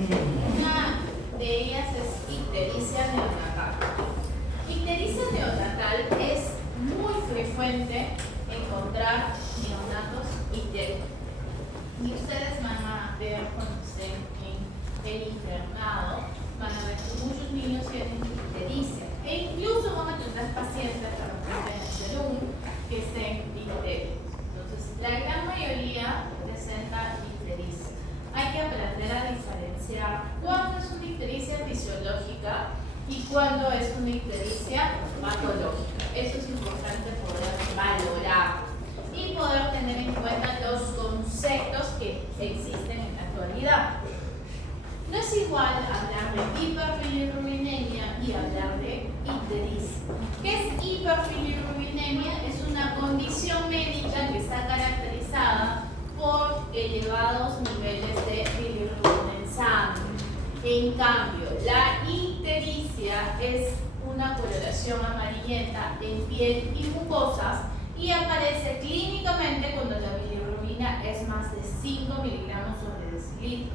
Una de ellas es ictericia neonatal. Ictericia neonatal es muy frecuente encontrar neonatos ictéricos. Y ustedes van a ver cuando estén en el internado, van a ver que muchos niños tienen ictericia. E incluso van a tener pacientes de repente en el Perú que estén ictéricos. Entonces, la gran mayoría presenta ictericia. Hay que aprender a diferenciar cuándo es una ictericia fisiológica y cuándo es una ictericia patológica. Eso es importante poder valorar y poder tener en cuenta los conceptos que existen en la actualidad. No es igual hablar de hiperbilirrubinemia y hablar de ictericia. ¿Qué es hiperbilirrubinemia? Es una condición médica que está caracterizada por elevados niveles de bilirrubina en sangre. En cambio, la ictericia es una coloración amarillenta en piel y mucosas y aparece clínicamente cuando la bilirrubina es más de 5 miligramos sobre decilitro.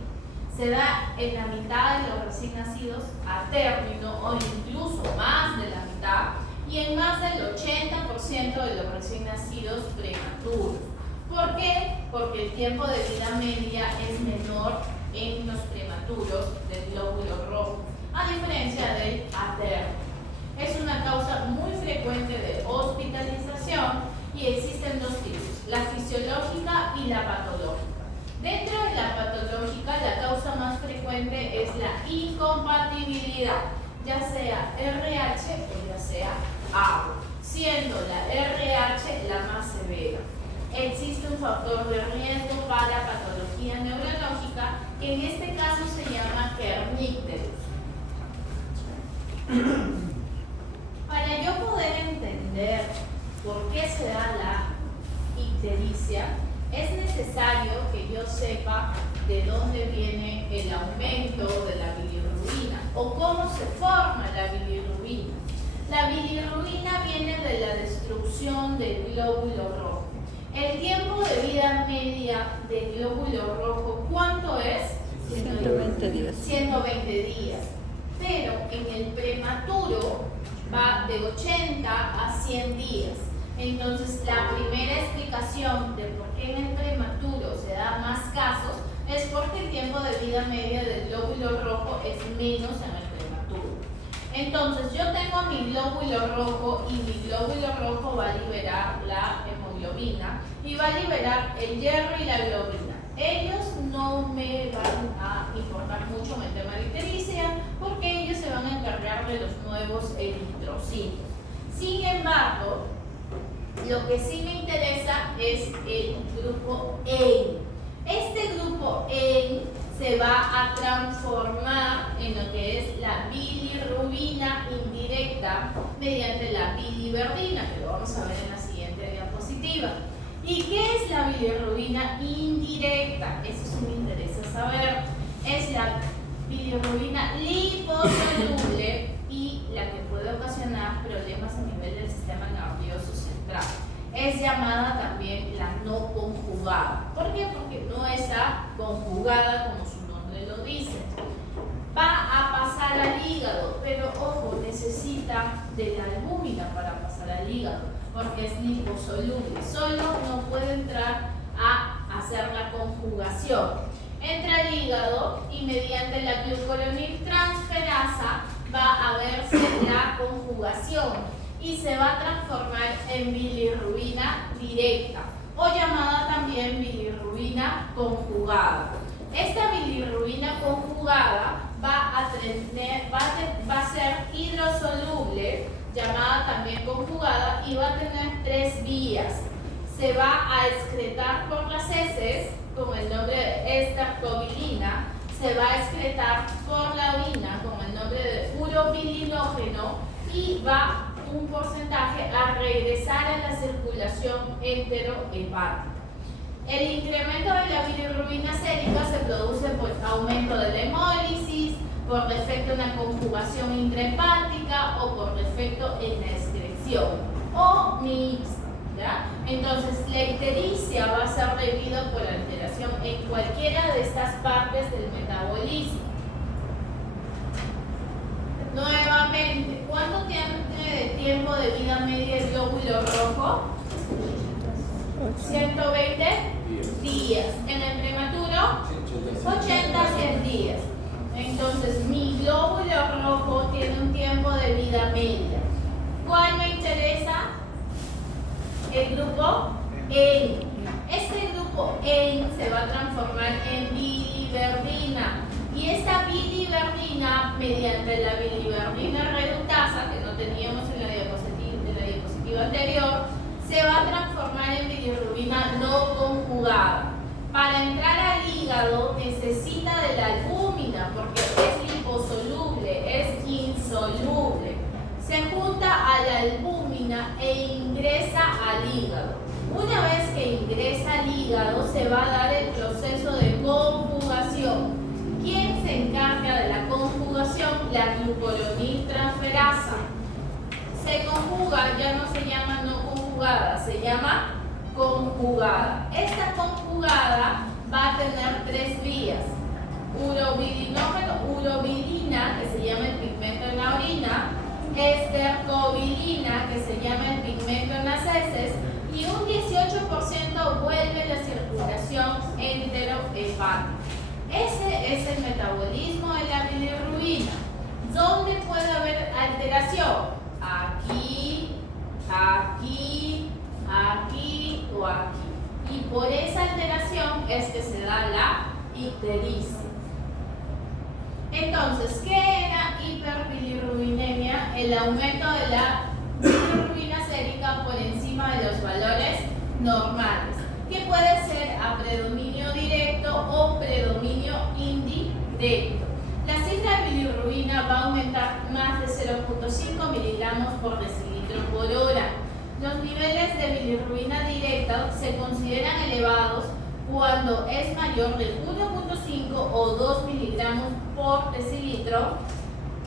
Se da en la mitad de los recién nacidos a término o incluso más de la mitad y en más del 80% de los recién nacidos prematuros. ¿Por qué? Porque el tiempo de vida media es menor en los prematuros del glóbulo rojo, a diferencia del a término. Es una causa muy frecuente de hospitalización y existen dos tipos, la fisiológica y la patológica. Dentro de la patológica, la causa más frecuente es la incompatibilidad, ya sea RH o ya sea ABO, siendo la RH la más severa. Existe un factor de riesgo para patología neurológica que en este caso se llama kernicterus. Para yo poder entender por qué se da la ictericia, es necesario que yo sepa de dónde viene el aumento de la bilirrubina o cómo se forma la bilirrubina. La bilirrubina viene de la destrucción del glóbulo rojo. El tiempo de vida media del glóbulo rojo, ¿cuánto es? 120 días. 120 días. Pero en el prematuro va de 80 a 100 días. Entonces, la primera explicación de por qué en el prematuro se da más casos es porque el tiempo de vida media del glóbulo rojo es menos en el prematuro. Entonces, yo tengo mi glóbulo rojo y mi glóbulo rojo va a liberar la hemoglobina y va a liberar el hierro y la globina. Ellos no me van a importar mucho en el tema de ictericia porque ellos se van a encargar de los nuevos eritrocitos. Sin embargo, lo que sí me interesa es el grupo EN. Este grupo EN se va a transformar en lo que es la bilirrubina indirecta mediante la biliverdina, que lo vamos a ver en la siguiente diapositiva. ¿Y qué es la bilirrubina indirecta? Eso sí me interesa saber. Es la bilirrubina liposoluble y la que puede ocasionar problemas a nivel del sistema nervioso central. Es llamada también la no conjugada. ¿Por qué? Porque no está conjugada como su nombre lo dice. Va a pasar al hígado, pero ojo, necesita de la albúmina para pasar al hígado, porque es liposoluble. Solo no puede entrar a hacer la conjugación. Entra al hígado y mediante la glucuroniltransferasa va a verse la conjugación y se va a transformar en bilirrubina directa o llamada también bilirrubina conjugada. Esta bilirrubina conjugada va a ser hidrosoluble, llamada también conjugada, y va a tener 3 vías. Se va a excretar por las heces con el nombre de estercobilina, se va a excretar por la orina con el nombre de urobilinógeno y va un porcentaje a regresar a la circulación enterohepática. El incremento de la bilirrubina sérica se produce por aumento de la hemólisis, por defecto en la conjugación intrahepática o por defecto en la excreción o mixta, ¿ya? Entonces, la ictericia va a ser debido por alteración en cualquiera de estas partes del metabolismo. Nuevamente, ¿cuánto tiene de tiempo de vida media el glóbulo rojo? 120 días. En el prematuro, 80 a 100 días. Entonces, mi glóbulo rojo tiene un tiempo de vida media. ¿Cuál me interesa? El grupo EN. Este grupo EN se va a transformar en biliverdina. Y esta biliverdina, mediante la biliverdina reductasa, que no teníamos en la diapositiva anterior, se va a transformar en bilirrubina no conjugada. Para entrar al hígado necesita de la albúmina porque es liposoluble, es insoluble. Se junta a la albúmina e ingresa al hígado. Una vez que ingresa al hígado se va a dar el proceso de conjugación. ¿Quién se encarga de la conjugación? La glucuroniltransferasa. Se conjuga, ya no se llama no conjugada, se llama conjugada. Esta conjugada va a tener 3 vías. Urobilina, que se llama el pigmento en la orina, estercobilina, que se llama el pigmento en las heces, y un 18% vuelve a la circulación enterohepática. Ese es el metabolismo de la bilirrubina. ¿Dónde puede haber alteración? Aquí, aquí, aquí o aquí. Y por esa alteración es que se da la ictericia. Entonces, ¿qué era hiperbilirrubinemia? El aumento de la bilirrubina sérica por encima de los valores normales, que puede ser a predominio directo o predominio indirecto. La cifra de bilirrubina va a aumentar más de 0.5 miligramos por decilitro por hora. Los niveles de bilirrubina directa se consideran elevados cuando es mayor de 1.5 o 2 miligramos por decilitro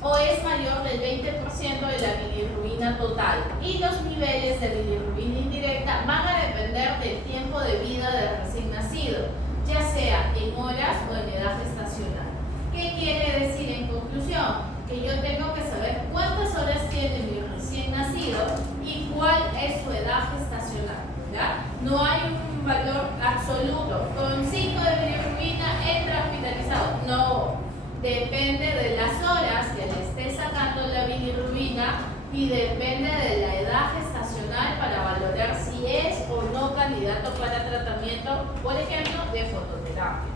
o es mayor del 20% de la bilirrubina total. Y los niveles de bilirrubina indirecta van a depender del tiempo de vida del recién nacido, ya sea en horas o en edad gestacional. ¿Qué quiere decir en conclusión? Que yo tengo que saber cuántas horas tiene mi recién nacido y cuál es su edad gestacional, ¿ya? No hay un valor absoluto. Con 5 de bilirrubina entra hospitalizado. No, depende de las horas que le esté sacando la bilirrubina y depende de la edad gestacional para valorar si es o no candidato para tratamiento, por ejemplo, de fototerapia.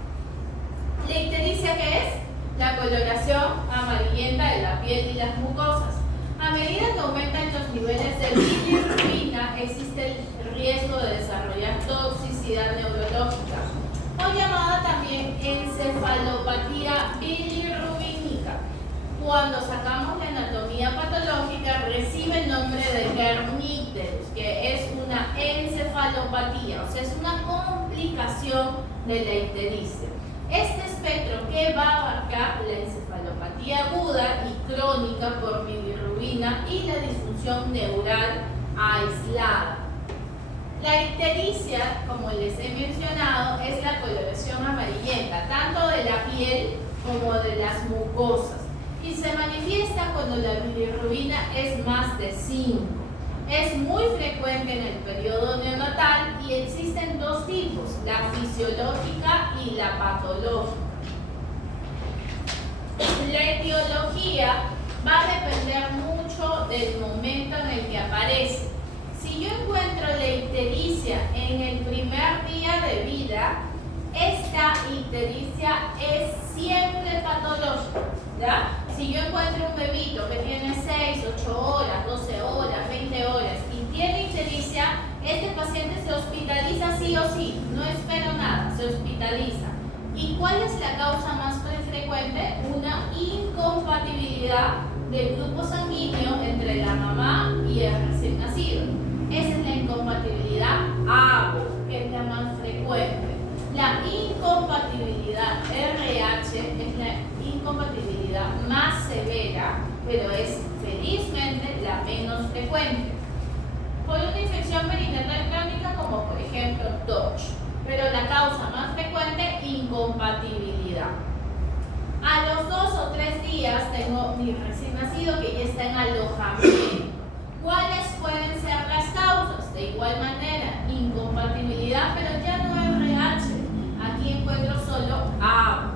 ¿La ictericia qué es? La coloración amarillenta de la piel y las mucosas. A medida que aumentan los niveles de bilirrubina, existe el riesgo de desarrollar toxicidad neurológica, o llamada también encefalopatía bilirrubínica. Cuando sacamos la anatomía patológica, recibe el nombre de Kernicterus, que es una encefalopatía, o sea, es una complicación de la ictericia. Este espectro que va a abarcar la encefalopatía aguda y crónica por bilirrubina y la disfunción neural aislada. La ictericia, como les he mencionado, es la coloración amarillenta, tanto de la piel como de las mucosas, y se manifiesta cuando la bilirrubina es más de 5. Es muy frecuente en el periodo neonatal y existen 2 tipos, la fisiológica y la patológica. La etiología va a depender mucho del momento en el que aparece. Si yo encuentro la ictericia en el primer día de vida, esta ictericia es siempre patológica, ¿ya? Si yo encuentro un bebito que tiene 6, 8 horas, 12 horas, 20 horas y tiene ictericia, este paciente se hospitaliza sí o sí, no espero nada, se hospitaliza. ¿Y cuál es la causa más frecuente? Una incompatibilidad del grupo sanguíneo entre la mamá y el recién nacido. Esa es la incompatibilidad ABO, que es la más frecuente. La incompatibilidad RH es la incompatibilidad más severa, pero es felizmente la menos frecuente. Por una infección perinatal crónica como por ejemplo TOC, pero la causa más frecuente, incompatibilidad. A los 2 o 3 días días tengo mi recién nacido que ya está en alojamiento. ¿Cuáles pueden ser las causas? De igual manera, incompatibilidad, pero ya no RH. Aquí encuentro solo agua.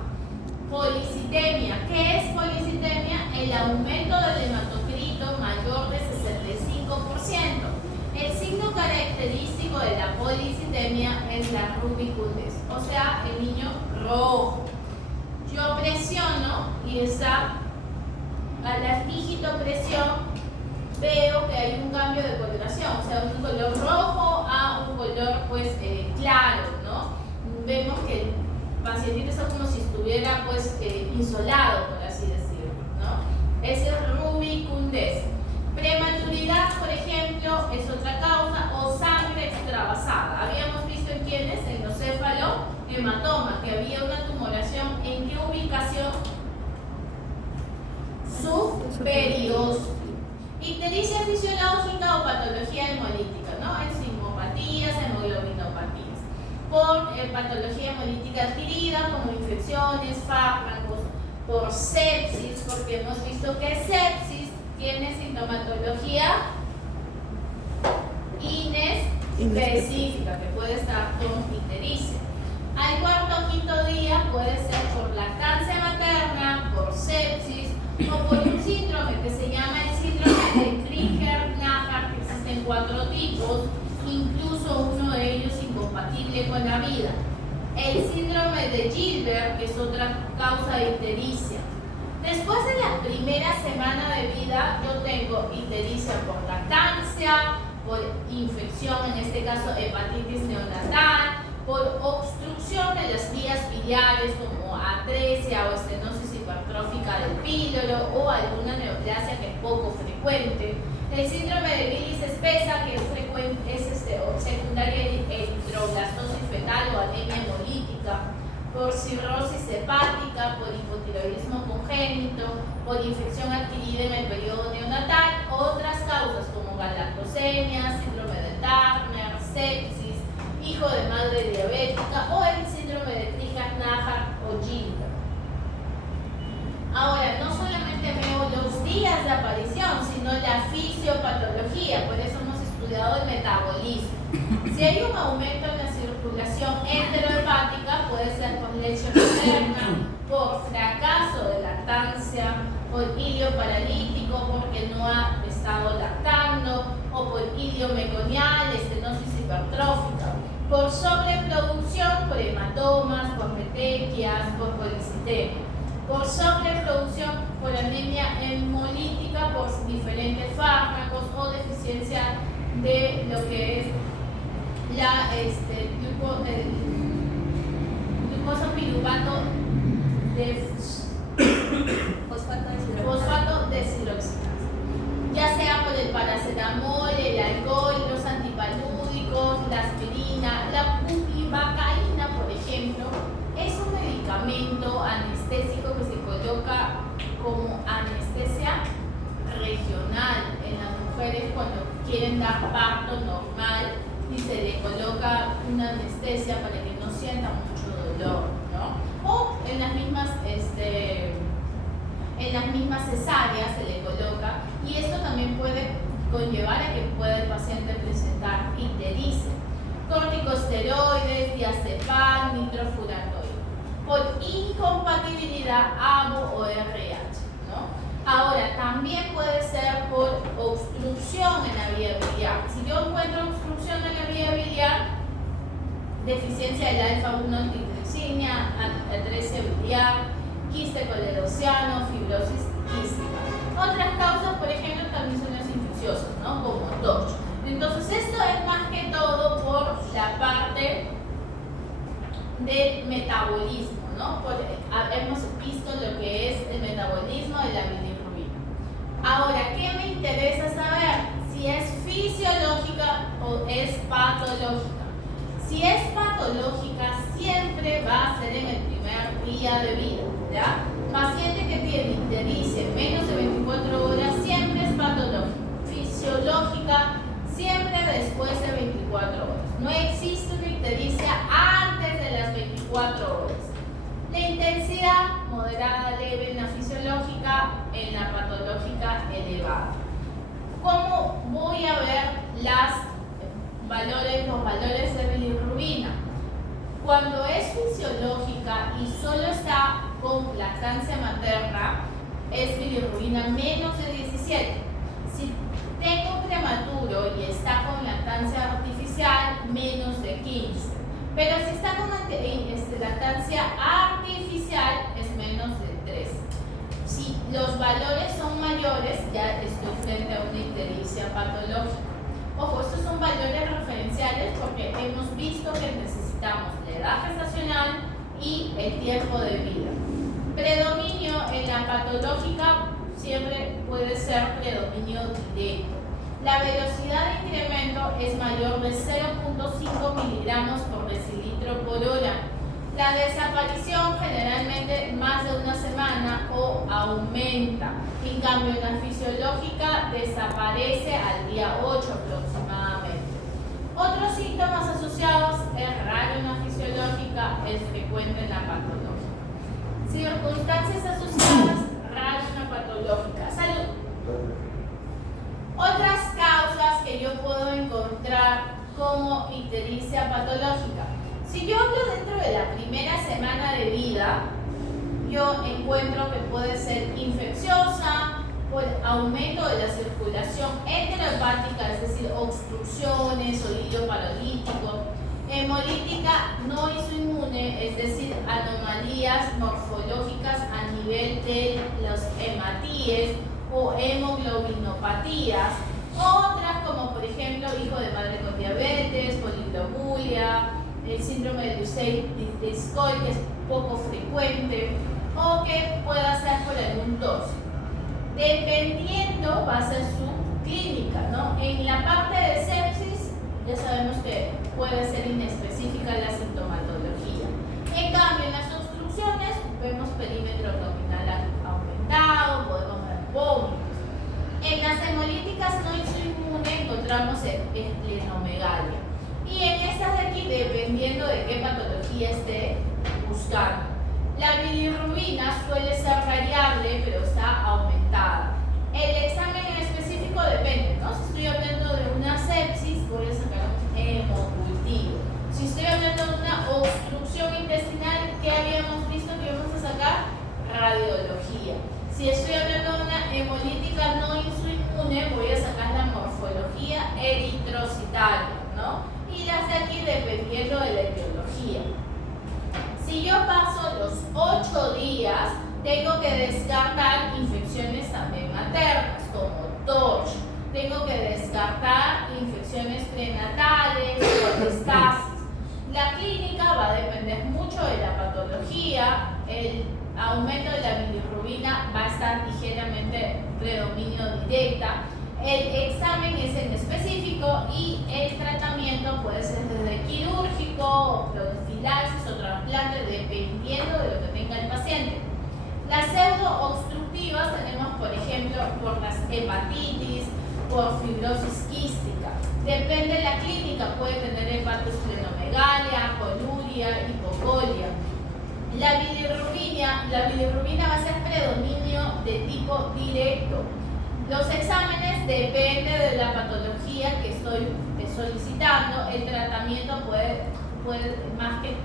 Policitemia. ¿Qué es policitemia? El aumento del hematocrito mayor de 65%. El signo característico de la policitemia es la rubicundez, o sea, el niño rojo. Yo presiono y está a la dígito presión, veo que hay un cambio de coloración, o sea, un color rojo a un color pues claro, ¿no? Vemos que el pacientito está como si estuviera pues insolado, por así decirlo, ¿no? Ese es rubicundez. Prematuridad, por ejemplo, es otra causa, o sangre extravasada. Habíamos visto en quiénes, en los céfalo, hematoma, que había una tumoración. ¿En qué ubicación? Superior. Ictericia fisiológica o patología hemolítica, ¿no? Enzimopatías, hemoglobinopatías. Por patología hemolítica adquirida, como infecciones, fármacos, por sepsis, porque hemos visto que sepsis tiene sintomatología inespecífica, que puede estar con ictericia. Al cuarto o quinto día puede ser por lactancia materna, por sepsis o por un síndrome que se llama el síndrome de Crigler-Najjar, que existen 4 tipos, incluso uno de ellos incompatible con la vida. El síndrome de Gilbert, que es otra causa de ictericia. Después de la primera semana de vida, yo tengo ictericia por lactancia, por infección, en este caso hepatitis neonatal, por obstrucción de las vías biliares como atresia o estenosis hipertrófica del píloro o alguna neoplasia que es poco frecuente. El síndrome de bilis espesa, que es frecuente, es secundaria eritroblastosis fetal o anemia hemolítica, por cirrosis hepática, por hipotiroidismo congénito, por infección adquirida en el periodo neonatal, otras causas como galactosemia, síndrome de Turner, sepsis, hijo de madre diabética o el síndrome de Crigler-Najjar o Gilbert. Ahora, no solamente veo los días de aparición, sino la fisiopatología, por eso hemos estudiado el metabolismo. Si hay un aumento en la circulación enterohepática, puede ser por leche materna, por fracaso de lactancia, por ilio paralítico porque no ha estado lactando, o por ilio meconial, estenosis hipertrófica, por sobreproducción, por hematomas, por petequias, por policitemia, por sobreproducción, por anemia hemolítica, por diferentes fármacos o deficiencia de lo que es la glucosa piruvato de fosfato deshidroxilasa, ya sea por el paracetamol, el alcohol, los antipalúdicos, la aspirina, la bupivacaína, por ejemplo, es un medicamento anestésico que se coloca como anestesia regional en las mujeres cuando quieren dar parto normal y se le coloca una anestesia para que no sientan mucho dolor, ¿no? O en las mismas cesáreas se le coloca, y esto también puede conllevar a que pueda el paciente presentar ictericia. Corticosteroides, diazepam, nitrofurantoína, por incompatibilidad ABO o RH, ¿no? Ahora, también puede ser por obstrucción en la vía biliar. Si yo encuentro obstrucción en la vía biliar, deficiencia del alfa-1 antitripsina, atresia biliar, quiste coledociano, fibrosis quística. Otras causas, por ejemplo, también son las infecciosas, ¿no? Como TORCH. Entonces, esto es más que todo por la parte del metabolismo, ¿no? Hemos visto lo que es el metabolismo de la bilirrubina. Ahora, ¿qué me interesa saber? Si es fisiológica o es patológica. Si es patológica, siempre va a ser en el primer día de vida, ¿ya? Paciente que tiene ictericia en menos de 24 horas siempre es patológica. Fisiológica, siempre después de 24 horas. No existe una ictericia antes de las 24 horas. La intensidad moderada, leve en la fisiológica, patológica elevada. ¿Cómo voy a ver los valores de bilirrubina? Cuando es fisiológica y solo está con lactancia materna, es bilirrubina menos de 17. Si tengo prematuro y está con lactancia artificial, menos de 15. Pero si está con lactancia artificial, es menos de 3. Si los valores son mayores, ya estoy frente a una ictericia patológica. Ojo, estos son valores referenciales porque hemos visto que necesitamos la edad gestacional y el tiempo de vida. Predominio en la patológica siempre puede ser predominio directo. La velocidad de incremento es mayor de 0.5 miligramos por decilitro por hora. La desaparición generalmente más de una semana o aumenta. En cambio, en la fisiológica desaparece al día 8 aproximadamente. Otros síntomas asociados es raro en la fisiológica, es frecuente en la patológica. Circunstancias asociadas, raro en la patológica. Salud. Otras causas que yo puedo encontrar como ictericia patológica. Si yo hablo dentro de la primera semana de vida, yo encuentro que puede ser infecciosa por aumento de la circulación enterohepática, es decir, obstrucciones o hilo paralítico, hemolítica no isoinmune, es decir, anomalías morfológicas a nivel de los hematíes o hemoglobinopatías, otras como por ejemplo hijo de madre con diabetes, polidromulia, el síndrome de Leucey-Discoid, que es poco frecuente, o que pueda ser por algún tóxico. Dependiendo va a ser su clínica, ¿no? En la parte de sepsis ya sabemos que puede ser inespecífica la sintomatología. En cambio, en las obstrucciones vemos perímetro abdominal aumentado, podemos ver vómitos. En las hemolíticas no isoinmune encontramos esplenomegalia. Y en estas de aquí, dependiendo de qué patología esté buscando. La bilirrubina suele ser variable, pero está aumentada. El examen en específico depende, ¿no? Si estoy hablando de una sepsis, voy a sacar un hemocultivo. Si estoy hablando de una obstrucción intestinal, ¿qué habíamos visto que íbamos a sacar? Radiología. Si estoy hablando de una hemolítica no isoinmune, voy a sacar la morfología eritrocitaria, ¿no? Y las de aquí dependiendo de la etiología. Si yo paso los 8 días, tengo que descartar infecciones también maternas, como TORCH. Tengo que descartar infecciones prenatales o estasis. La clínica va a depender mucho de la patología. El aumento de la bilirrubina va a estar ligeramente predominio directa. El examen es en específico y el tratamiento puede ser desde quirúrgico, profilaxis o trasplante, dependiendo de lo que tenga el paciente. Las pseudo-obstructivas tenemos, por ejemplo, por las hepatitis, por fibrosis quística. Depende de la clínica, puede tener hepatosplenomegalia, coluria, hipocolia. La bilirrubina va a ser predominio de tipo directo. Los exámenes depende de la patología que estoy solicitando. El tratamiento puede más que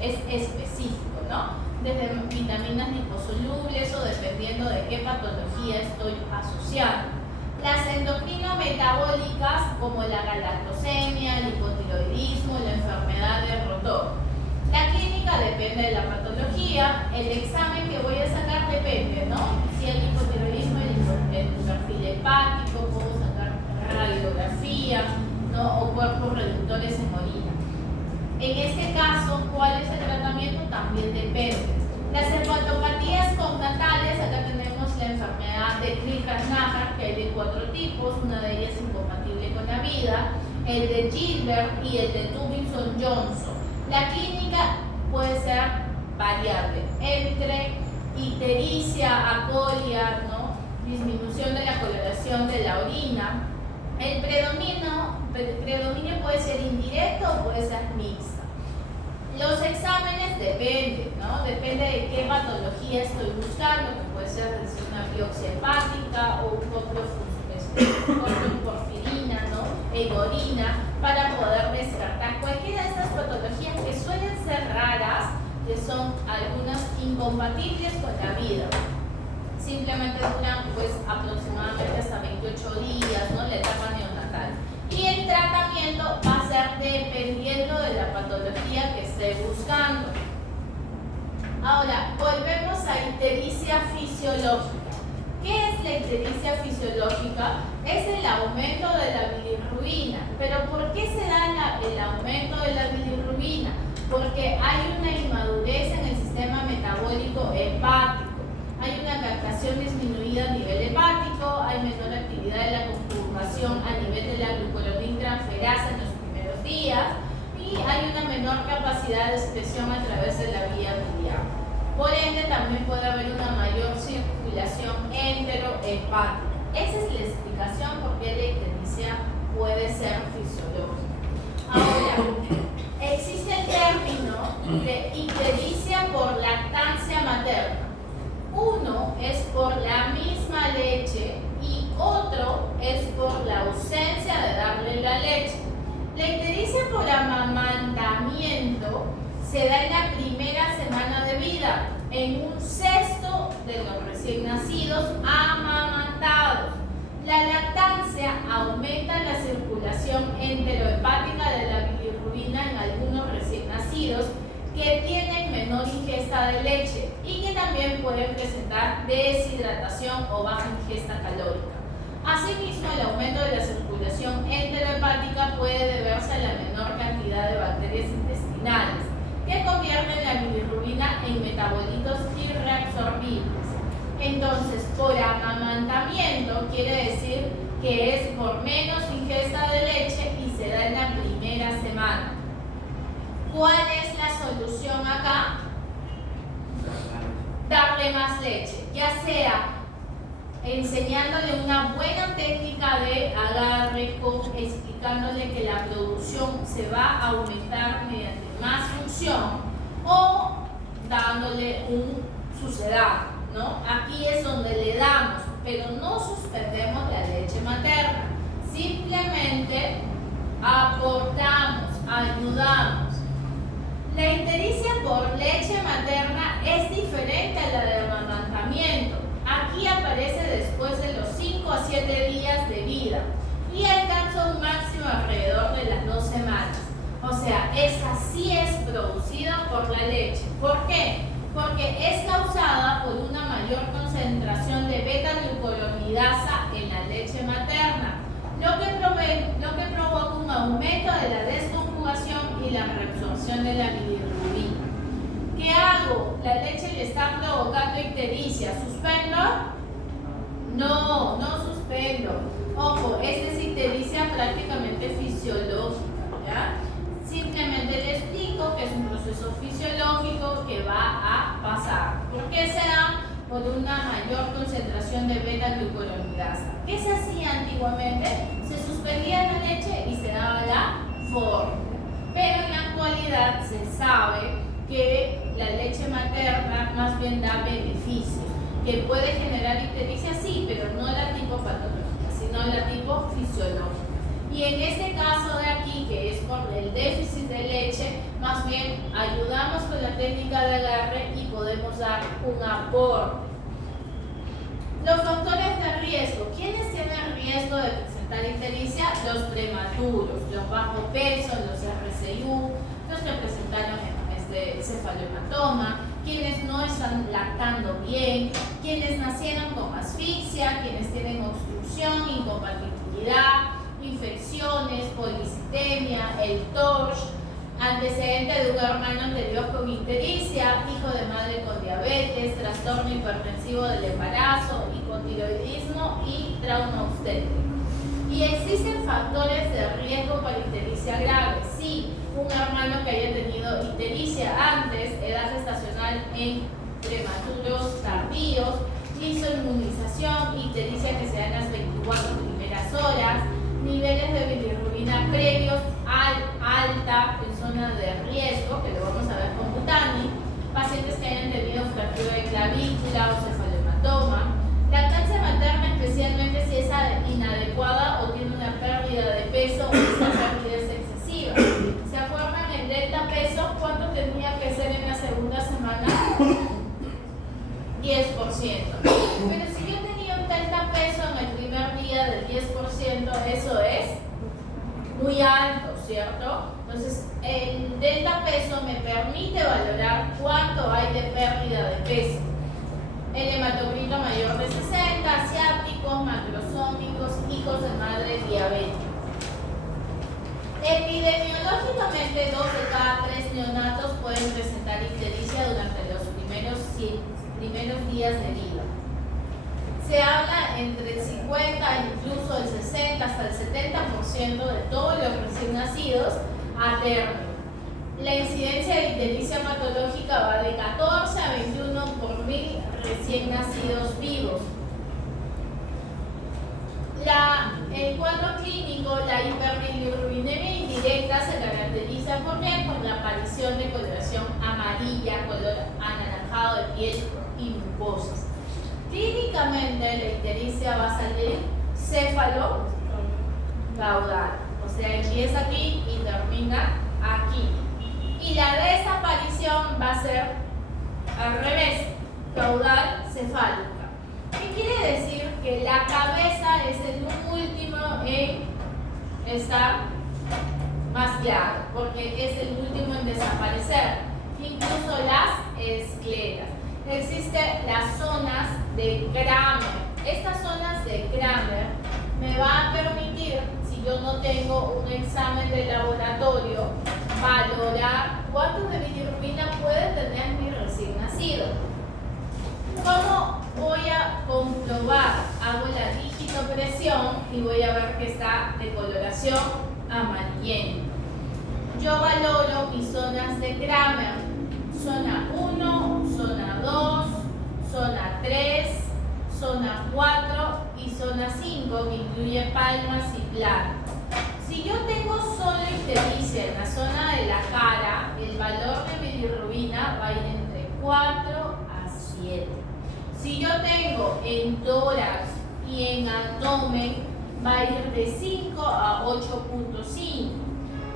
es específico, ¿no? Desde vitaminas liposolubles o dependiendo de qué patología estoy asociando. Las endocrino-metabólicas como la galactosemia, el hipotiroidismo, la enfermedad de rotor. La clínica depende de la patología. El examen que voy a sacar depende, ¿no? Si el hipotiroidismo, el perfil hepático, puedo sacar radiografía, ¿no? O cuerpos reductores en orina. En este caso, ¿cuál es el tratamiento? También depende. Las hepatopatías connatales, acá tenemos la enfermedad de Crigler-Najjar, que hay de 4 tipos, una de ellas incompatible con la vida, el de Gilbert y el de Tubinson-Johnson. La clínica puede ser variable, entre ictericia, acolia, ¿no? Disminución de la coloración de la orina. El predominio puede ser indirecto o puede ser mixta. Los exámenes dependen, ¿no? Depende de qué patología estoy buscando, que puede ser desde una biopsia hepática o un porfirina, ¿no? En orina, para poder descartar cualquiera de estas patologías que suelen ser raras, que son algunas incompatibles con la vida. Simplemente duran pues aproximadamente hasta 28 días, ¿no? La etapa neonatal. Y el tratamiento va a ser dependiendo de la patología que esté buscando. Ahora, volvemos a ictericia fisiológica. ¿Qué es la ictericia fisiológica? Es el aumento de la bilirrubina. ¿Pero por qué se da el aumento de la bilirrubina? Porque hay una inmadurez en el sistema metabólico hepático. Hay una captación disminuida a nivel hepático, hay menor actividad de la conjugación a nivel de la glucuroniltransferasa en los primeros días y hay una menor capacidad de excreción a través de la vía biliar. Por ende, también puede haber una mayor circulación enterohepática. Esa es la explicación por qué la ictericia puede ser fisiológica. Ahora, existe el término de ictericia por lactancia materna. Uno es por la misma leche y otro es por la ausencia de darle la leche. La ictericia por amamantamiento se da en la primera semana de vida, en un sexto de los recién nacidos amamantados. La lactancia aumenta la circulación enterohepática de la bilirrubina en algunos recién nacidos que tienen menor ingesta de leche y que también pueden presentar deshidratación o baja ingesta calórica. Asimismo, el aumento de la circulación enterohepática puede deberse a la menor cantidad de bacterias intestinales que convierten la bilirrubina en metabolitos irreabsorbibles. Entonces, por amamantamiento quiere decir que es por menos ingesta de leche y se da en la primera semana. ¿Cuál es la solución acá? Darle más leche, ya sea enseñándole una buena técnica de agarre, explicándole que la producción se va a aumentar mediante más succión o dándole un sucedáneo, ¿no? Aquí es donde le damos, pero no suspendemos la leche materna, simplemente aportamos, ayudamos. La ictericia por leche materna es diferente a la de amamantamiento. Aquí aparece después de los 5 a 7 días de vida y alcanza un máximo alrededor de las 2 semanas. O sea, esta sí es producida por la leche. ¿Por qué? Porque es causada por una mayor concentración de beta-glucuronidasa en la leche materna, lo que provoca un aumento de la desconjugación y la reabsorción de la bilirrubina. ¿Qué hago? La leche le está provocando ictericia. ¿Suspendo? No, no suspendo. Ojo, esta es ictericia prácticamente fisiológica, ¿ya? Simplemente le explico que es un proceso fisiológico que va a pasar. ¿Por qué se da? Por una mayor concentración de beta-glucuronidasa. ¿Qué se hacía antiguamente? Se suspendía la leche y se daba la fórmula. Pero en la actualidad se sabe que la leche materna más bien da beneficios, que puede generar ictericia, sí, pero no la tipo patológica, sino la tipo fisiológica. Y en este caso de aquí, que es por el déficit de leche, más bien ayudamos con la técnica de agarre y podemos dar un aporte. Los factores de riesgo. ¿Quiénes tienen riesgo de presentar ictericia? Los prematuros, los bajo peso, los RCU, los que presentaron cefalohematoma, quienes no están lactando bien, quienes nacieron con asfixia, quienes tienen obstrucción, incompatibilidad, infecciones, policitemia, el TORCH, antecedente de un hermano anterior con ictericia, hijo de madre con diabetes, trastorno hipertensivo del embarazo, hipotiroidismo y trauma obstétrico. ¿Y existen factores de riesgo para ictericia grave? Sí, un hermano que haya tenido ictericia antes, edad gestacional en prematuros tardíos, hizo inmunización, ictericia que se da en las 24 primeras horas, niveles de bilirrubina previos alta en zonas zona de riesgo, que lo vamos a ver con Butani, pacientes que hayan tenido fractura de clavícula o cefalohematoma, lactancia materna especialmente si es inadecuada o tiene una pérdida de peso o esta pérdida es excesiva. ¿Se acuerdan el delta peso? ¿Cuánto tenía que ser en la segunda semana? 10%. Pero si yo tenía un delta peso en el primer día del 10%, eso es muy alto, ¿cierto? Entonces, el delta peso me permite valorar cuánto hay de pérdida de peso. El hematocrito mayor de 60, asiáticos, macrosómicos, hijos de madre diabética. Epidemiológicamente, 2 de cada 3 neonatos pueden presentar ictericia durante los primeros días de vida. Se habla entre el 50, incluso el 60, hasta el 70% de todos los recién nacidos a término. La incidencia de ictericia patológica va de 14 a 21 por 1000 recién nacidos vivos. El cuadro clínico, la hiperbilirrubinemia indirecta se caracteriza por la aparición de coloración amarilla, color anaranjado de piel y mucosas. Clínicamente la ictericia va a salir céfalo caudal, o sea, empieza aquí y termina aquí. Y la desaparición va a ser al revés, caudal cefálica. ¿Qué quiere decir? Que la cabeza es el último en estar más claro, porque es el último en desaparecer, incluso las escleras. Existen las zonas de Kramer. Estas zonas de Kramer me van a permitir, si yo no tengo un examen de laboratorio, valorar cuánto de bilirrubina puede tener mi recién nacido. ¿Cómo voy a comprobar? Hago la digitopresión y voy a ver que está de coloración amarillenta. Yo valoro mis zonas de Kramer: zona 1, zona 2, zona 3, zona 4 y zona 5, que incluye palmas y plata. Si yo tengo solo ictericia en la zona de la cara, el valor de bilirrubina va a ir entre 4 a 7. Si yo tengo en tórax y en abdomen, va a ir de 5 a 8.5.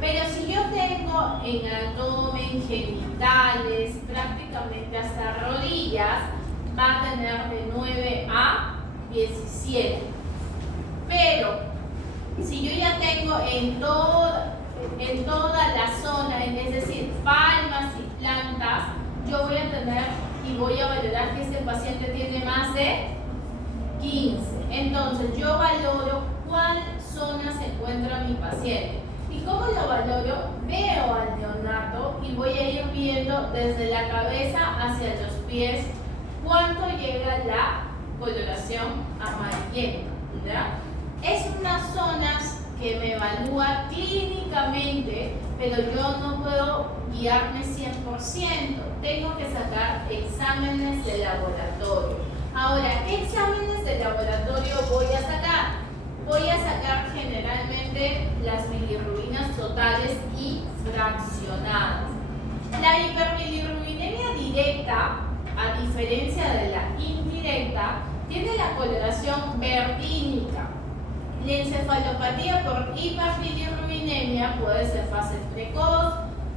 Pero si yo tengo en abdomen, genitales, prácticamente hasta rodillas, va a tener de 9 a 17. Pero si yo ya tengo en toda la zona, es decir, palmas y plantas, yo voy a tener y voy a valorar que este paciente tiene más de 15. Entonces, yo valoro cuál zona se encuentra mi paciente. ¿Y cómo lo valoro? Veo al neonato y voy a ir viendo desde la cabeza hacia los pies cuánto llega la coloración amarillenta, ¿verdad? Es unas zonas que me evalúa clínicamente, pero yo no puedo guiarme 100%. Tengo que sacar exámenes de laboratorio. Ahora, ¿qué exámenes de laboratorio voy a sacar? Voy a sacar generalmente las bilirrubinas totales y fraccionadas. La hiperbilirrubinemia directa, a diferencia de la indirecta, tiene la coloración verdínica. La encefalopatía por hiperbilirrubinemia puede ser fase precoz,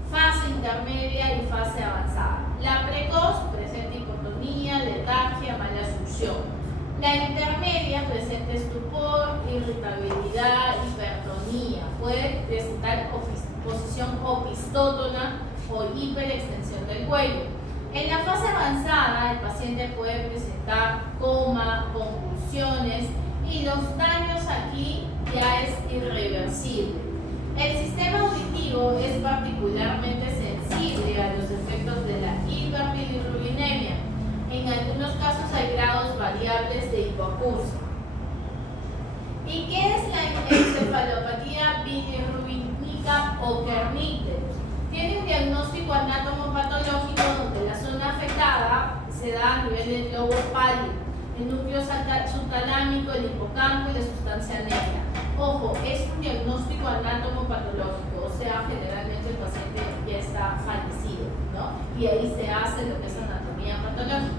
fase intermedia y fase avanzada. La precoz presenta hipotonía, letargia, mala succión. La intermedia presenta estupor, irritabilidad, hipertonía. Puede presentar posición opistótona o hiperextensión del cuello. En la fase avanzada, el paciente puede presentar coma, convulsiones y los daños aquí ya es irreversible. El sistema auditivo es particularmente sensible a los efectos de la hiperbilirrubinemia. En algunos casos hay grados variables de hipoacusia. ¿Y qué es la encefalopatía bilirrubínica o Kernicterus? Tiene un diagnóstico anatomopatológico donde la zona afectada se da a nivel del globo pálido. el núcleo subtalámico, el hipocampo y la sustancia negra. Ojo, es un diagnóstico anatomopatológico, o sea, generalmente el paciente ya está fallecido, ¿no? Y ahí se hace lo que es anatomía patológica.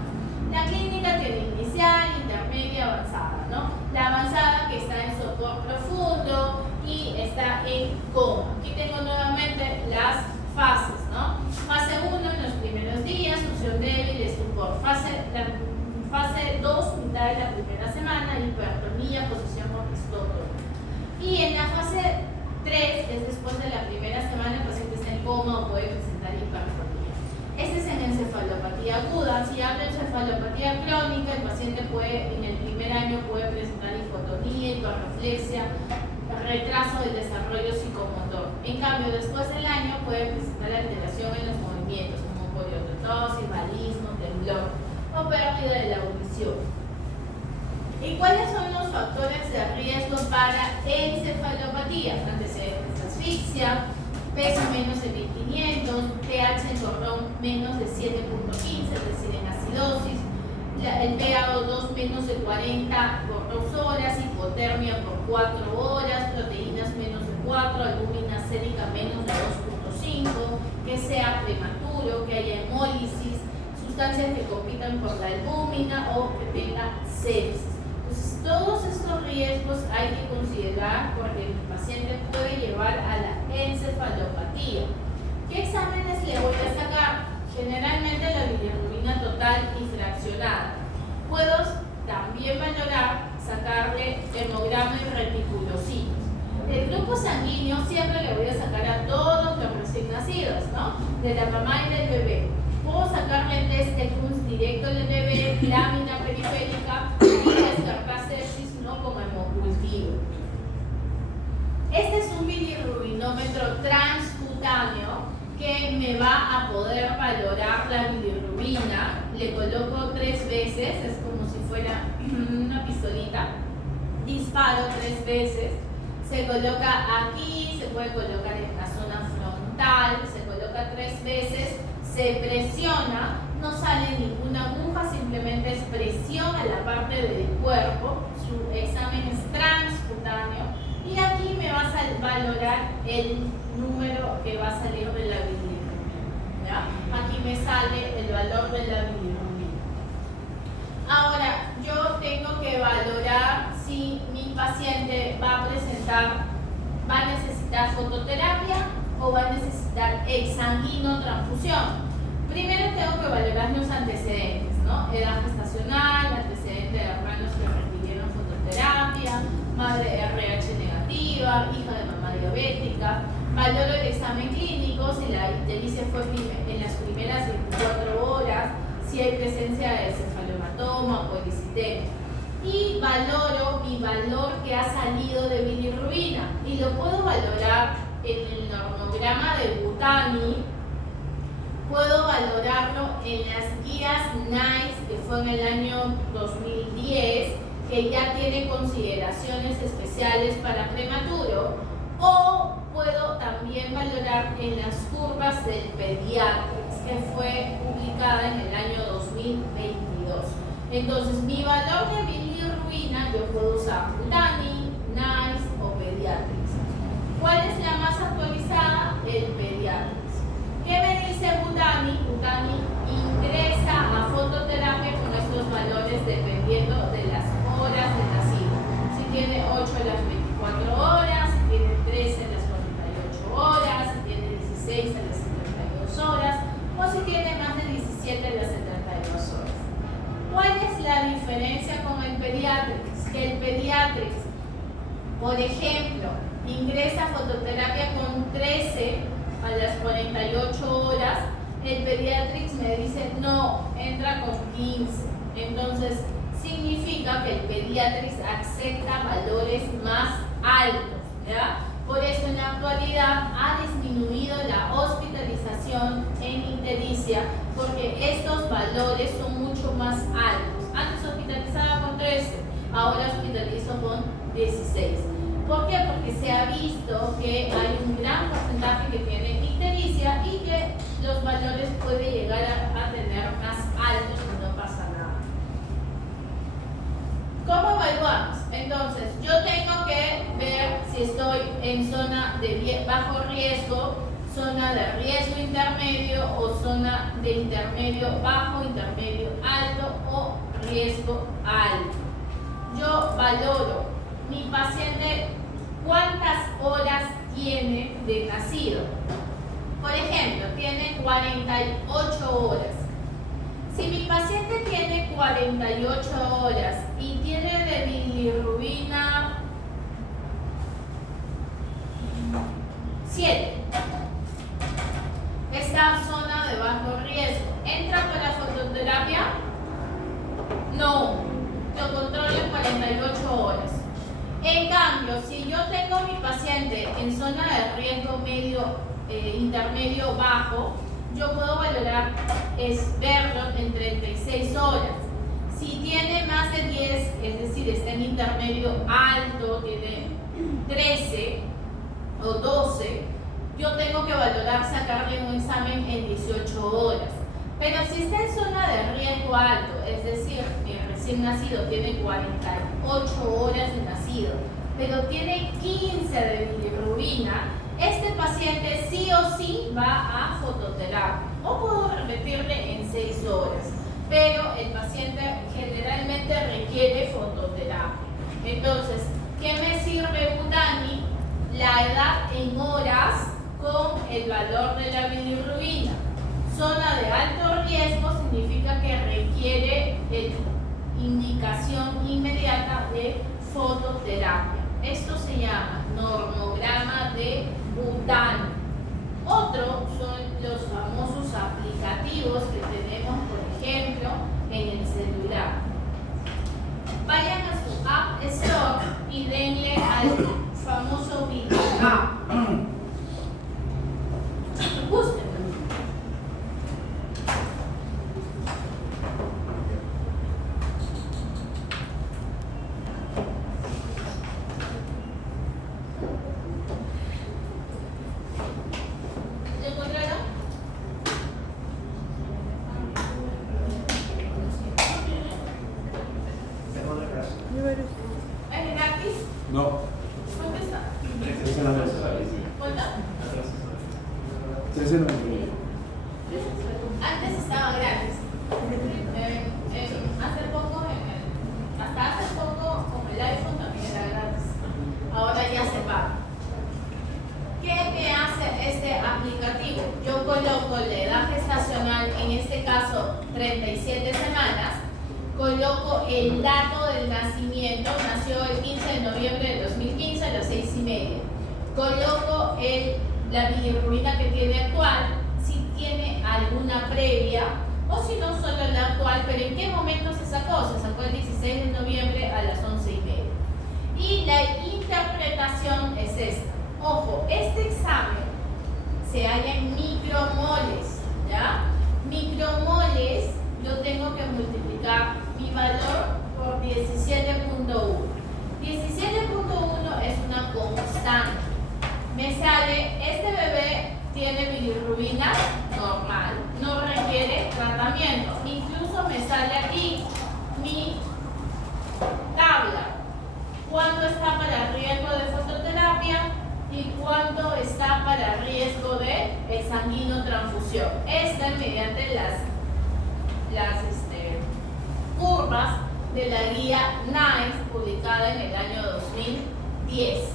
La clínica tiene inicial, intermedia y avanzada, ¿no? La avanzada que está en sopor profundo y está en coma. Aquí tengo nuevamente las fases, ¿no? Fase 1 en los primeros días, función débil, estupor. Fase 2, mitad de la primera semana, hipertonía, posición orquestótono. Y en la fase 3, que es después de la primera semana, el paciente está en coma o puede presentar hipertonía. Este es en encefalopatía aguda. Si hablo de encefalopatía crónica, el paciente puede, en el primer año puede presentar hipotonía, hiperreflexia, retraso del desarrollo psicomotor. En cambio, después del año puede presentar alteración en los movimientos, como polioretosis, balismo, temblor o pérdida de la audición. ¿Y cuáles son los factores de riesgo para encefalopatía? Antecedentes de asfixia, peso menos de 1500, pH en torrón menos de 7.15, es decir, en acidosis, el PaO2 menos de 40 por 2 horas, hipotermia por 4 horas, proteínas menos de 4, albúmina sérica menos de 2.5, que sea prematuro, que haya hemólisis, sustancias que compitan por la albúmina o que tenga sepsis. Entonces, todos estos riesgos hay que considerar porque el paciente puede llevar a la encefalopatía. ¿Qué exámenes le voy a sacar? Generalmente la bilirrubina total y fraccionada. Puedo también valorar sacarle hemograma y reticulocitos. El grupo sanguíneo siempre le voy a sacar a todos los recién nacidos, ¿no? De la mamá y del bebé. Puedo sacarle test de Kunz directo del bebé, lámina periférica y descartar sepsis no con hemocultivo. Este es un bilirrubinómetro transcutáneo que me va a poder valorar la bilirrubina. Le coloco 3 veces, es como si fuera una pistolita. Disparo 3 veces. Se coloca aquí, se puede colocar en la zona frontal, se coloca 3 veces. Se presiona, no sale ninguna aguja, simplemente es presión a la parte del cuerpo. Su examen es transcutáneo y aquí me va a valorar el número que va a salir de la bilirrubina, ¿ya? Aquí me sale el valor de la bilirrubina. Ahora, yo tengo que valorar si mi paciente va a necesitar fototerapia o va a necesitar exsanguino transfusión. Primero tengo que valorar los antecedentes, ¿no? Edad gestacional, antecedente de hermanos que requirieron fototerapia, madre RH negativa, hija de mamá diabética. Valoro el examen clínico, si la ictericia fue en las primeras 24 horas, si hay presencia de cefalohematoma o policitemia. Y valoro mi valor que ha salido de bilirrubina y lo puedo valorar en el normograma de Butani. Puedo valorarlo en las guías NICE, que fue en el año 2010, que ya tiene consideraciones especiales para prematuro, o puedo también valorar en las curvas del Pediatrics, que fue publicada en el año 2022. Entonces, mi valor de bilirrubina, yo puedo usar Butani, NICE o Pediatrics. ¿Cuál es la más actualizada? El Pediatrics. ¿Qué me dice Butani? Butani ingresa a fototerapia con estos valores dependiendo de las horas de nacido. Si tiene 8 a las 24 horas, si tiene 13 a las 48 horas, si tiene 16 a las 72 horas o si tiene más de 17 a las 72 horas. ¿Cuál es la diferencia con el Pediatrics? Que el Pediatrics, por ejemplo, ingresa a fototerapia con 13 a las 48 horas, el Pediatrics me dice no, entra con 15. Entonces significa que el Pediatrics acepta valores más altos, ¿ya? Por eso en la actualidad ha disminuido la hospitalización en ictericia porque estos valores son mucho más altos. Antes hospitalizaba con 13, ahora hospitalizo con 16. ¿Por qué? Porque se ha visto que hay un gran porcentaje que tiene ictericia y que los valores pueden llegar a tener más altos y no pasa nada. en zona de bajo riesgo, zona de riesgo intermedio o zona de intermedio bajo, intermedio alto o riesgo alto. Yo valoro mi paciente cuántas horas tiene de nacido. Por ejemplo, tiene 48 horas. Si mi paciente tiene 48 horas y tiene de bilirrubina 7, esta zona de bajo riesgo, ¿entra para fototerapia? No, lo controlo en 48 horas. En cambio, si yo tengo a mi paciente en zona de riesgo medio, intermedio, bajo, yo puedo valorar, verlo en 36 horas. Si tiene más de 10, es decir, está en intermedio alto, tiene 13 o 12, yo tengo que valorar sacarle un examen en 18 horas. Pero si está en zona de riesgo alto, es decir, mi recién nacido tiene 48 horas de nacido, pero tiene 15 de bilirrubina, este paciente sí o sí va a fototerapia. O puedo repetirle en 6 horas, pero el paciente generalmente requiere fototerapia. Entonces, ¿qué me sirve Butani? La edad en horas con el valor de la bilirrubina. Zona de alto riesgo significa que requiere indicación inmediata de fototerapia. Esto se llama normograma de Butani. Otro son los famosos aplicativos que tenemos, por ejemplo, en el celular. Vayan a su App Store y denle al famoso video App. Búsquenlo. ¿Lo encontraron? ¿Es gratis? No. ¿Cuánto está? Ese no es. ¿Cuánto? Ese no es. Antes estaba gratis. Hace poco, hasta hace poco, con el iPhone también era gratis. Ahora ya se paga. ¿Qué me hace este aplicativo? Yo coloco la edad gestacional, en este caso 37 semanas, coloco el dato del nacimiento, nació el 15 de noviembre de 2015 a las 6:30. Coloco la bilirrubina que tiene actual, si tiene alguna previa, o si no solo la actual, pero en qué momento se sacó. Se sacó el 16 de noviembre a las 11:30. Y la interpretación es esta. Ojo, este examen se halla en micromoles, ¿ya? Micromoles, yo tengo que multiplicar mi valor por 17.1. 17.1 es una constante. Me sale, este bebé tiene bilirrubina normal, no requiere tratamiento. Incluso me sale aquí mi tabla. ¿Cuánto está para riesgo de fototerapia y cuánto está para riesgo de sanguinotransfusión? Esta es mediante las curvas de la guía NICE publicada en el año 2010.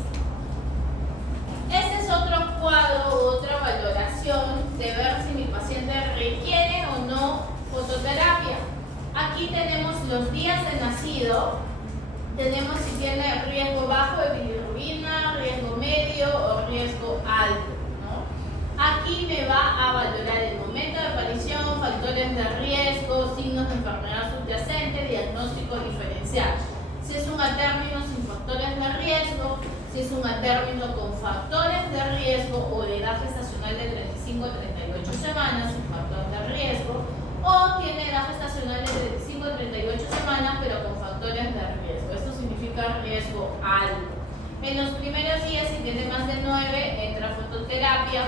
Este es otro cuadro, otra valoración de ver si mi paciente requiere o no fototerapia. Aquí tenemos los días de nacido, tenemos si tiene riesgo bajo de bilirrubina, riesgo medio o riesgo alto, ¿no? Aquí me va a valorar el momento de aparición, factores de riesgo, signos de enfermedad subyacente, diagnóstico diferencial. Si es un atérmino sin factores de riesgo, si es un atérmino con factores de riesgo o de edad gestacional de 35 a 38 semanas sin factores de riesgo, o tiene edad gestacional de 35 a 38 semanas pero con factores de riesgo. Esto significa riesgo alto. En los primeros días, si tiene más de 9, entra fototerapia,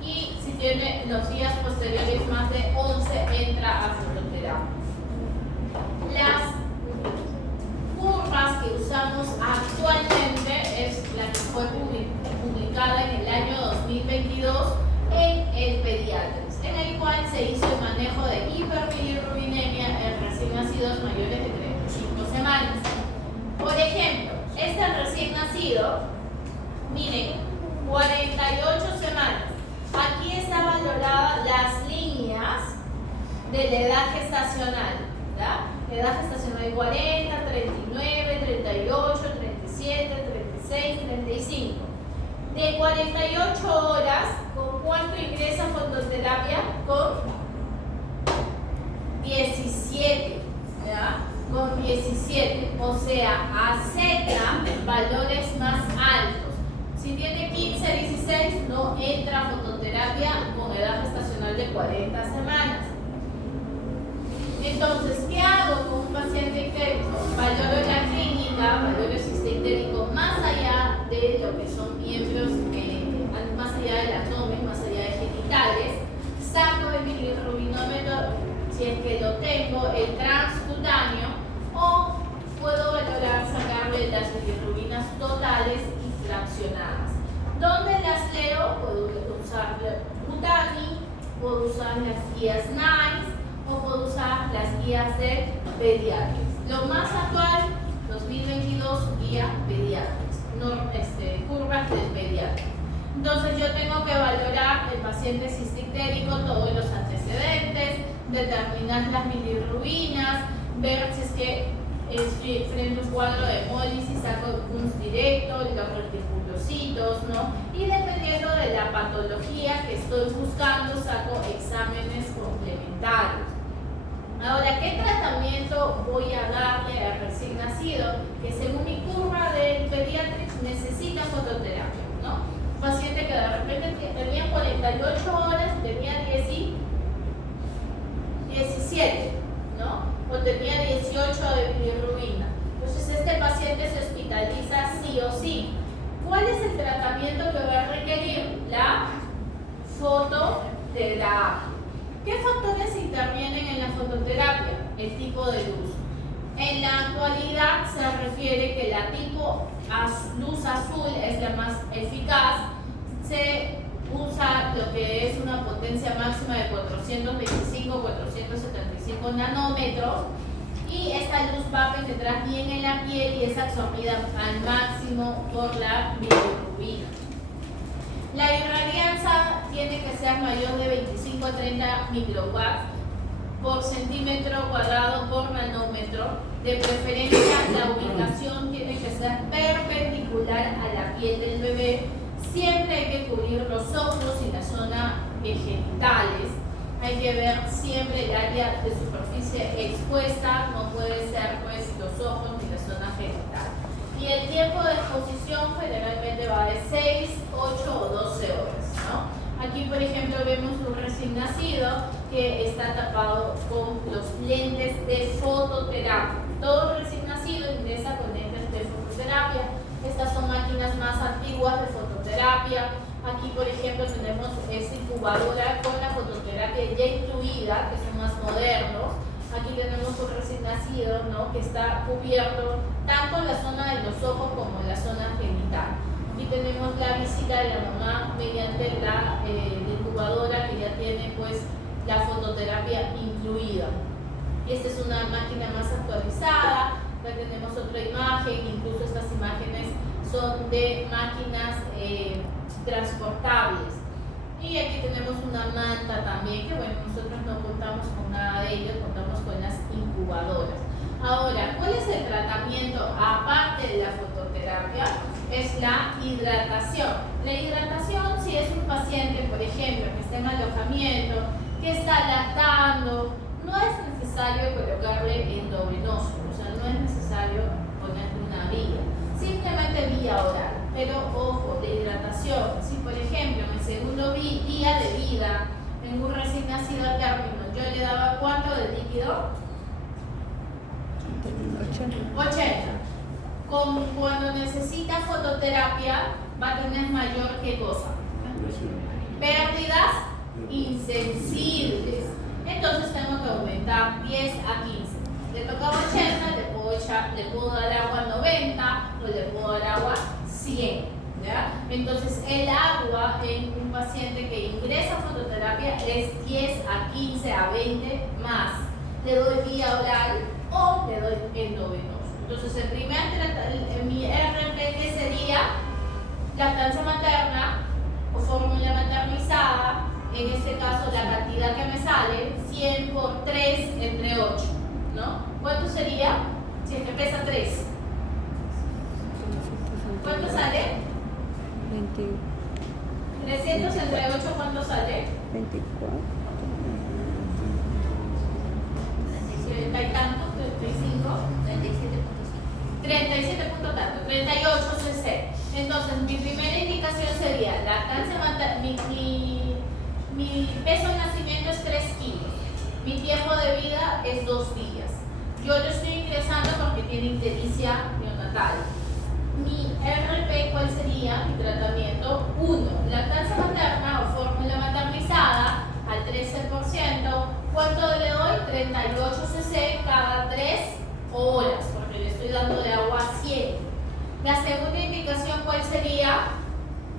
y si tiene los días posteriores más de 11, entra a fototerapia. Las curvas que usamos actualmente es la que fue publicada cual se hizo el manejo de hiperbilirrubinemia en recién nacidos mayores de 35 semanas. Por ejemplo, este recién nacido, miren, 48 semanas. Aquí está valorada las líneas de la edad gestacional, ¿verdad? Edad gestacional 40, 39, 38, 37, 36, 35. De 48 horas, ¿con cuánto ingresa fototerapia? Con 17, ¿verdad? Con 17, o sea, acepta valores más altos. Si tiene 15, 16, no entra a fototerapia con edad gestacional de 40 semanas. Entonces, ¿qué hago con un paciente ictérico? Valoro la clínica, valoro el sistema ictérico más allá de lo que son miembros, más allá del abdomen, más allá de genitales. Saco el bilirrubinómetro, si es que lo tengo, el transcutáneo, o puedo valorar sacarle las bilirrubinas totales y fraccionadas. ¿Dónde las leo? Puedo usar Cutani, puedo usar las guías NICE, o puedo usar las guías de Pediatrics. Lo más actual, 2022, guía Pediatrics, no, curvas del Pediatrics. Entonces yo tengo que valorar el paciente cistictérico, todos los antecedentes, determinar las bilirrubinas, ver si es que frente a un cuadro de hemólisis saco un directo, los reticulocitos, ¿no? Y dependiendo de la patología que estoy buscando, saco exámenes complementarios. Ahora, ¿qué tratamiento voy a darle al recién nacido que según mi curva del Pediatrics necesita fototerapia, ¿no? Un paciente que de repente tenía 48 horas, tenía 17, ¿no? O tenía 18 de bilirrubina. Entonces este paciente se hospitaliza sí o sí. ¿Cuál es el tratamiento que va a requerir? La fototerapia. ¿Qué factores intervienen en la fototerapia? El tipo de luz. En la actualidad se refiere que la tipo luz azul es la más eficaz. Se usa lo que es una potencia máxima de 425-475 nanómetros y esta luz va a penetrar bien en la piel y es absorbida al máximo por la bilirrubina. La irradianza tiene que ser mayor de 25 a 30 microwatts por centímetro cuadrado por nanómetro. De preferencia, la ubicación tiene que ser perpendicular a la piel del bebé. Siempre hay que cubrir los ojos y la zona genitales. Hay que ver siempre el área de superficie expuesta, no puede ser pues los ojos ni la zona genital. Y el tiempo de exposición generalmente va de 6, 8 o 12 horas, ¿no? Aquí, por ejemplo, vemos un recién nacido que está tapado con los lentes de fototerapia. Todo recién nacido ingresa con lentes de fototerapia. Estas son máquinas más antiguas de fototerapia. Aquí, por ejemplo, tenemos esta incubadora con la fototerapia ya incluida, que son más modernos. Aquí tenemos un recién nacido, ¿no?, que está cubierto tanto la zona de los ojos como la zona genital. Aquí tenemos la visita de la mamá mediante la incubadora que ya tiene pues la fototerapia incluida. Esta es una máquina más actualizada. Acá tenemos otra imagen, incluso estas imágenes son de máquinas transportables. Y aquí tenemos una manta también, que bueno, nosotros no contamos con nada de ello, contamos con las incubadoras. Ahora, ¿cuál es el tratamiento aparte de la fototerapia? Es la hidratación. La hidratación, si es un paciente, por ejemplo, que está en alojamiento, que está lactando, no es necesario colocarle endovenoso, o sea, no es necesario ponerle una vía, simplemente vía oral. Pero ojo, de hidratación, si por ejemplo en el segundo día de vida, en un recién nacido a término, yo le daba ¿cuánto de líquido? 80. Cuando necesita fototerapia, va a tener mayor ¿qué cosa? Pérdidas insensibles. Entonces tengo que aumentar 10 a 15. Le tocaba 80, le puedo dar agua 90 o le puedo dar agua 100, ¿ya? Entonces, el agua en un paciente que ingresa a fototerapia es 10 a 15 a 20 más. Le doy vía oral o le doy endovenoso. Entonces, mi RP que sería lactancia materna o fórmula maternizada, en este caso la cantidad que me sale, 100 por 3 entre 8, ¿no? ¿Cuánto sería? Si es que pesa 3. ¿Cuánto sale? 20, 300 entre 8, ¿cuánto sale? 24. 30 y tanto, 35, 37 punto tanto, 38 cc. Entonces, mi primera indicación sería lactancia materna. Mi peso de nacimiento es 3 kilos. Mi tiempo de vida es 2 días. Yo lo estoy ingresando porque tiene ictericia neonatal. Mi RP, ¿cuál sería mi tratamiento? 1. Lactancia materna o fórmula maternizada al 13%. ¿Cuánto le doy? 38 cc cada 3 horas, porque le estoy dando de agua 100. La segunda indicación, ¿cuál sería?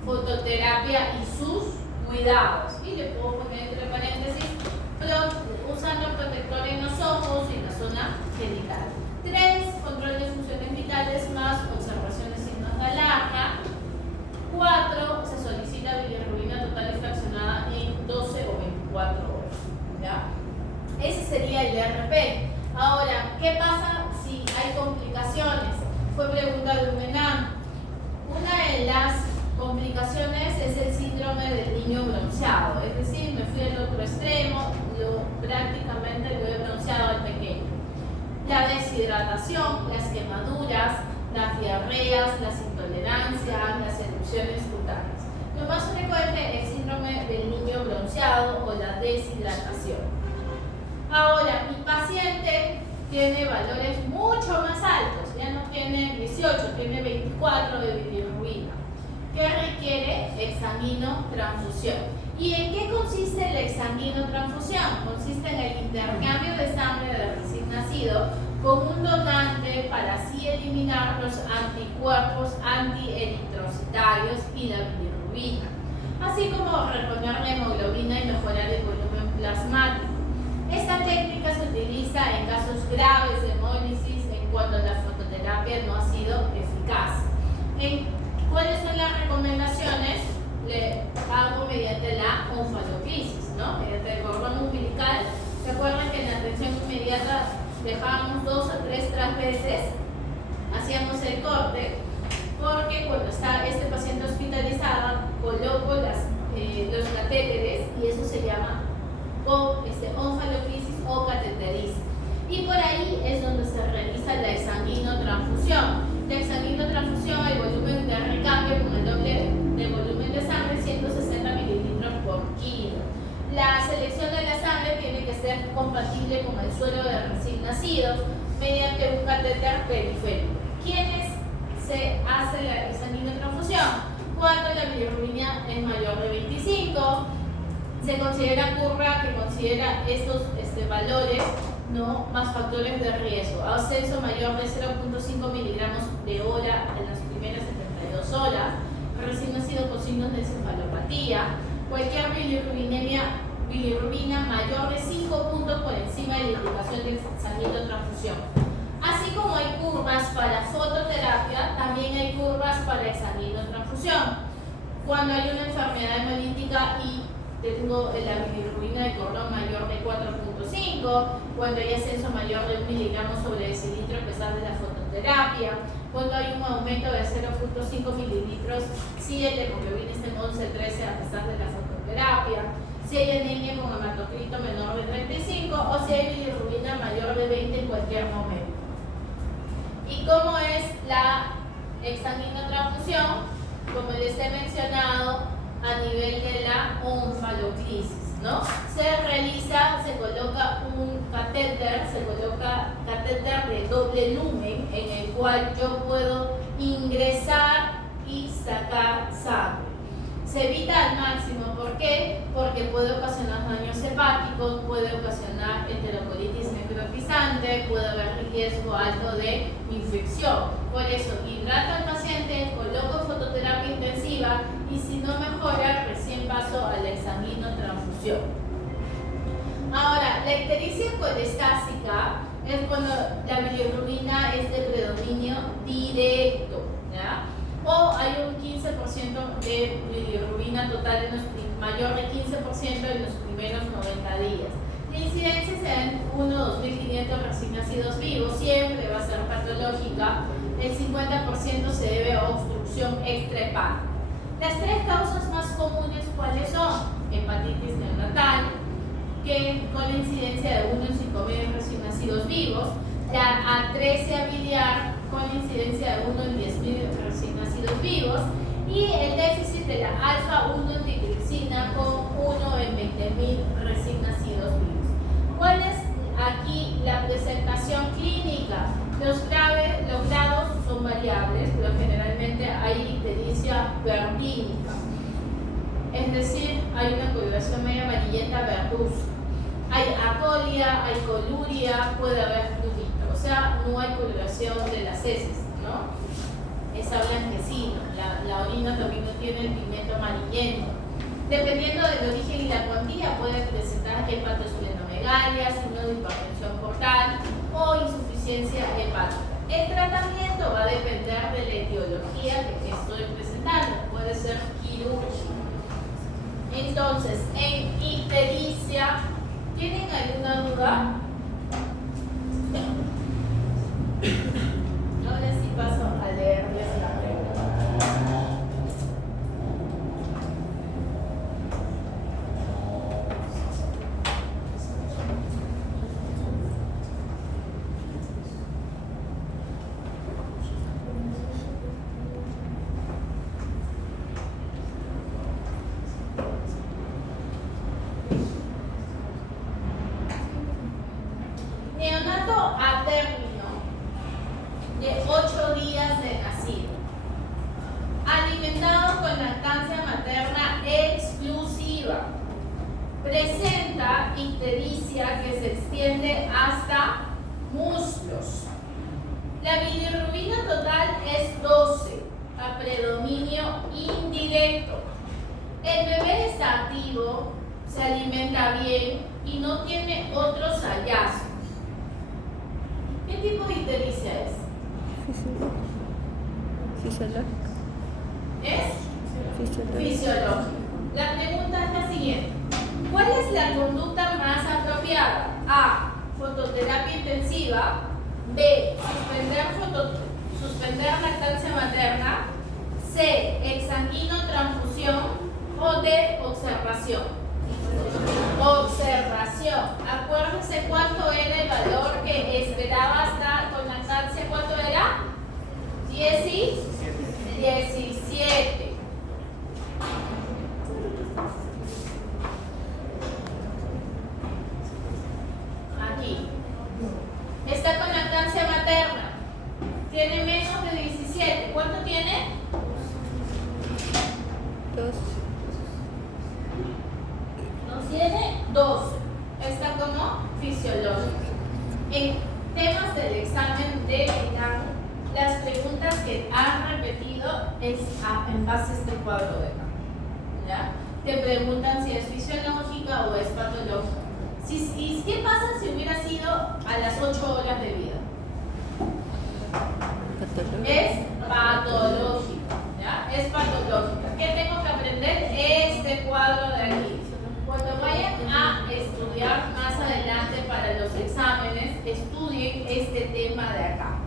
Fototerapia y sus cuidados. Y le puedo poner entre paréntesis, usando protector en los ojos y en la zona genital. 3. Control de funciones vitales más observación de signos de alarma. 4. Se solicita bilirrubina total y fraccionada en 12 o 24 horas. ¿Ya? Ese sería el DRP. Ahora, ¿qué pasa si hay complicaciones? Fue pregunta de un ENAM. Una de las complicaciones es el síndrome del niño bronceado, es decir, me fui al otro extremo, prácticamente lo he bronceado al pequeño. La deshidratación, las quemaduras, las diarreas, las intolerancias, las erupciones cutáneas. Lo más frecuente es el síndrome del niño bronceado o la deshidratación. Ahora, mi paciente tiene valores mucho más altos, ya no tiene 18, tiene 24 de bilirrubina. ¿Qué requiere? Exsanguinotransfusión. ¿Y en qué consiste la exsanguinotransfusión? Consiste en el intercambio de sangre del recién nacido con un donante para así eliminar los anticuerpos antieritrocitarios y la bilirrubina, así como reponer la hemoglobina y mejorar el volumen plasmático. Esta técnica se utiliza en casos graves de hemólisis cuando la fototerapia no ha sido eficaz. ¿Cuáles son las recomendaciones? Le hago mediante la onfaloclisis, ¿no? Mediante el cordón umbilical. ¿Se acuerdan que en la atención inmediata dejábamos 2 o 3 veces? Hacíamos el corte, porque cuando está este paciente hospitalizado, coloco los catéteres y eso se llama onfaloclisis o cateterismo. Y por ahí es donde se realiza la exsanguinotransfusión. La exsanguinotransfusión, el volumen de recambio con el doble de volumen de sangre, 160 mililitros por kilo. La selección de la sangre tiene que ser compatible con el suelo de recién nacidos mediante un catéter periférico. ¿Quiénes se hace la exsanguinotransfusión? Cuando la bilirrubina es mayor de 25, se considera curva que considera estos valores, ¿no?, más factores de riesgo. Ascenso mayor de 0.5 miligramos de hora en las primeras 72 horas, recién nacido con signos de encefalopatía, cualquier bilirrubina mayor de 5 puntos por encima de la indicación de exsanguinotransfusión. Así como hay curvas para fototerapia, también hay curvas para exsanguinotransfusión. Cuando hay una enfermedad hemolítica y tengo la bilirrubina de cordón mayor de 4.5, cuando hay ascenso mayor de 1 miligramo sobre decilitro a pesar de la fototerapia, cuando hay un aumento de 0.5 mililitros si el hemoglobina está en 11-13 a pesar de la fototerapia, si hay anemia con hematocrito menor de 35 o si hay bilirrubina mayor de 20 en cualquier momento. ¿Y cómo es la exsanguinotransfusión? Como les he mencionado, a nivel de la onfaloclisis, ¿no? Se coloca un catéter, catéter de doble lumen en el cual yo puedo ingresar y sacar sangre. Se evita al máximo, ¿por qué? Porque puede ocasionar daños hepáticos, puede ocasionar enterocolitis necrotizante, puede haber riesgo riesgo alto de infección. Por eso, hidrato al paciente, coloco fototerapia intensiva y si no mejora, recién paso a la exsanguinotransfusión. Ahora, la ictericia colestásica es cuando la bilirrubina es de predominio directo, ¿ya? O hay un 15% de bilirrubina total mayor de 15% en los primeros 90 días. La incidencia se da en 1-2.500 recién nacidos vivos, siempre va a ser patológica. El 50% se debe a obstrucción extrahepática. Las tres causas más comunes, ¿cuáles son? Hepatitis neonatal, que con la incidencia de 1 en 5.000 recién nacidos vivos, la atresia biliar con la incidencia de 1 en 10.000 recién nacidos vivos y el déficit de la alfa-1 antitripsina con 1 en 20.000 recién nacidos vivos. ¿Cuál es aquí la presentación clínica? Los grados son variables, pero generalmente hay ictericia vertínica. Es decir, hay una coloración media amarillenta verdosa. Hay acolia, hay coluria, puede haber fluorita. O sea, no hay coloración de las heces, ¿no? Es blanquecino. La orina también no tiene el pigmento amarillento. Dependiendo del origen y la cuantía, puede presentar hepatosplenomegalia, signo de hipertensión portal o insuficiencia hepática. El tratamiento va a depender de la etiología que estoy presentando. Puede ser quirúrgico. Entonces, en ictericia, ¿tienen alguna duda? Ahora sí paso a leerles la pregunta. Neonato a término de 8 días de nacido, alimentado con lactancia materna exclusiva, presenta ictericia que se extiende hasta muslos. La bilirrubina total es 12, a predominio indirecto. El bebé está activo, se alimenta bien y no tiene otros hallazgos. ¿Qué tipo de ictericia es? Fisiológico. Es fisiológica. La pregunta es la siguiente. ¿Cuál es la conducta más apropiada? A. Fototerapia intensiva. B. Suspender lactancia materna. C. Exsanguinotransfusión. O D. Observación. Observación. Acuérdense cuánto era el valor que esperaba hasta con lactancia. ¿Cuánto era? 17. Aquí. Está con lactancia materna. Tiene menos de 17. ¿Cuánto tiene? 2. Tiene 12. Está como fisiológica. En temas del examen de Irán, las preguntas que han repetido es en base a este cuadro de acá. ¿Ya? Te preguntan si es fisiológica o es patológica. ¿Qué pasa si hubiera sido a las 8 horas de vida? Es patológica. ¿Ya? Es patológica. ¿Qué tengo que aprender? Este cuadro de aquí. Cuando vayan a estudiar más adelante para los exámenes, estudien este tema de acá,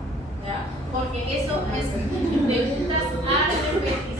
¿ya? Porque eso es preguntas a repetir.